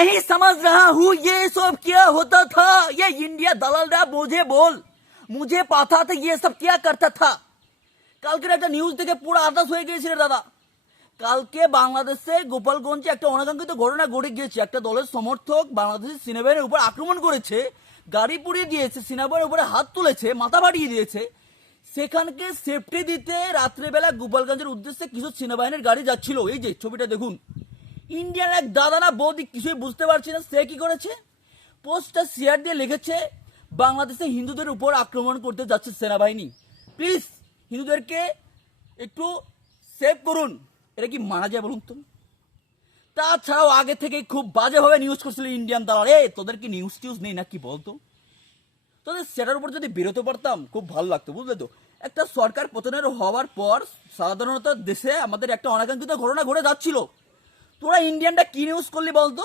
नहीं समझ रहा हूँ ये सब क्या होता था। ये इंडिया दलालरा मुझे बोल, मुझे पता था ये सब क्या करता था। কালকের একটা নিউজ থেকে পুরো আদাস হয়ে গিয়েছিল দাদা। কালকে বাংলাদেশে গোপালগঞ্জে একটা অনাকাঙ্ক্ষিত ঘটনা ঘটে গিয়েছে। একটা দলের সমর্থক বাংলাদেশের সেনাবাহিনীর উপর আক্রমণ করেছে, গাড়ি পুড়িয়ে দিয়েছে, সেনাবাহিনীর উপরে হাত তুলেছে, মাথা ফাটিয়ে দিয়েছে। সেখানকে সেফটি দিতে রাত্রেবেলা গোপালগঞ্জের উদ্দেশ্যে কিছু সেনাবাহিনীর গাড়ি যাচ্ছিল। এই যে ছবিটা দেখুন, ইন্ডিয়ান এক দাদা না বৌদি কিছুই বুঝতে পারছি না, সে কি করেছে, পোস্টটা শেয়ার দিয়ে লিখেছে বাংলাদেশে হিন্দুদের উপর আক্রমণ করতে যাচ্ছে সেনাবাহিনী, প্লিজ হিন্দুদেরকে একটু সেভ করুন। এটা কি মানা যায় বলুন তো? তাছাড়াও আগে থেকে খুব বাজেভাবে নিউজ করছিল ইন্ডিয়ান দালাল। তোদের কি নিউজ টিউজ নেই না কি বলতো? তোদের সেটার উপর যদি বেরোতে পারতাম খুব ভালো লাগতো, বুঝলে তো। একটা সরকার পতনের হওয়ার পর সাধারণত দেশে আমাদের একটা অনাকাঙ্ক্ষিত ঘটনা ঘটে যাচ্ছিল। তোরা ইন্ডিয়ানটা কি নিউজ করলি বলতো?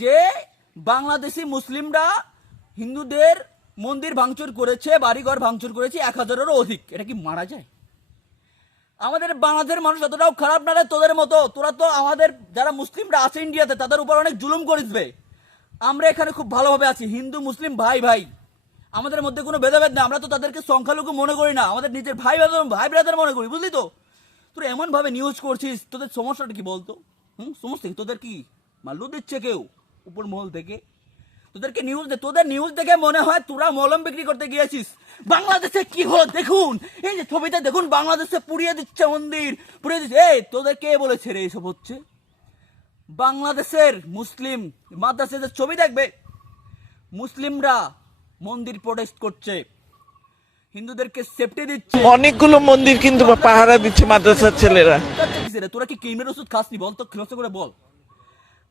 যে বাংলাদেশি মুসলিমরা হিন্দুদের মন্দির ভাঙচুর করেছে, বাড়িঘর ভাঙচুর করেছে 1000-এরও অধিক। এটা কি মারা যায়? আমাদের বাংলাদেশের মানুষ এতটাও খারাপ না রে তোদের মতো। তোরা তো আমাদের যারা মুসলিমরা আছে ইন্ডিয়াতে তাদের উপর অনেক জুলুম করিসবে। আমরা এখানে খুব ভালোভাবে আছি, হিন্দু মুসলিম ভাই ভাই, আমাদের মধ্যে কোনো ভেদাভেদ না। আমরা তো তাদেরকে সংখ্যালঘু মনে করি না, আমাদের নিজের ভাই ব্রাদার মনে করি, বুঝলি তো। তোরা এমন ভাবে নিউজ করছিস, তোদের সমস্যাটা কি বলতো? সমস্যা কি তোদের? কি মাল্লু দিচ্ছে কেউ উপর মহল থেকে তোদেরকে নিউজ দে? তোদের নিউজ দেখে মনে হয় তোরা মলম বিক্রি করতে গিয়েছিস। বাংলাদেশে কি হলো দেখুন, এই যে ছবিতে দেখুন, বাংলাদেশে পুড়িয়ে দিচ্ছে মন্দির, পুড়িয়ে দিচ্ছে। তোদের কে বলেছে রে এসব হচ্ছে? বাংলাদেশের মুসলিম মাদ্রাসাতে ছবি দেখবে, মুসলিমরা মন্দির প্রোটেস্ট করছে, হিন্দুদেরকে সেফটি দিচ্ছে। অনেকগুলো মন্দির কিন্তু পাহারা দিচ্ছে মাদ্রাসার ছেলেরা। তোরা কি ক্রিমের ওষুধ খাসনি বল তো, ক্লোজ করে বল।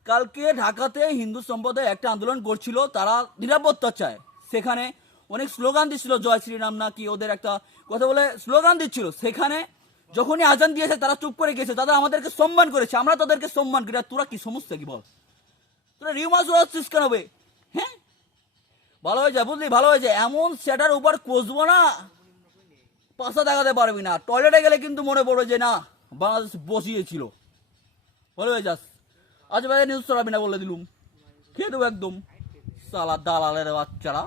কালকে ঢাকাতে হিন্দু সম্প্রদায় একটা আন্দোলন করছিল, তারা নিরাপত্তা চায়। সেখানে অনেক স্লোগান দিচ্ছিল, জয় শ্রীরাম না কি ওদের একটা কথা বলে স্লোগান দিচ্ছিল। সেখানে যখনই আজান দিয়েছে তারা চুপ করে গেছে, তারা আমাদেরকে সম্মান করেছে, আমরা তাদেরকে সম্মান করি। আর তোরা কি সমস্যা কি বল? তোরা রিউমাস ওয়াচ্ছিস কেন বে? হ্যাঁ, ভালো হয়ে যায় বুঝলি, ভালো হয়ে যায়। এমন সেটার উপর কষবো না, পাশা দেখাতে পারবি না। টয়লেটে গেলে কিন্তু মনে পড়বে যে না বাংলাদেশ বসিয়েছিল। ভালো হয়ে যাস, আজ বাইরে নিউজ চড়াবি না বলে দিলুম, খেয়ে দেবো একদম, সালা দালালের বাচ্চারা।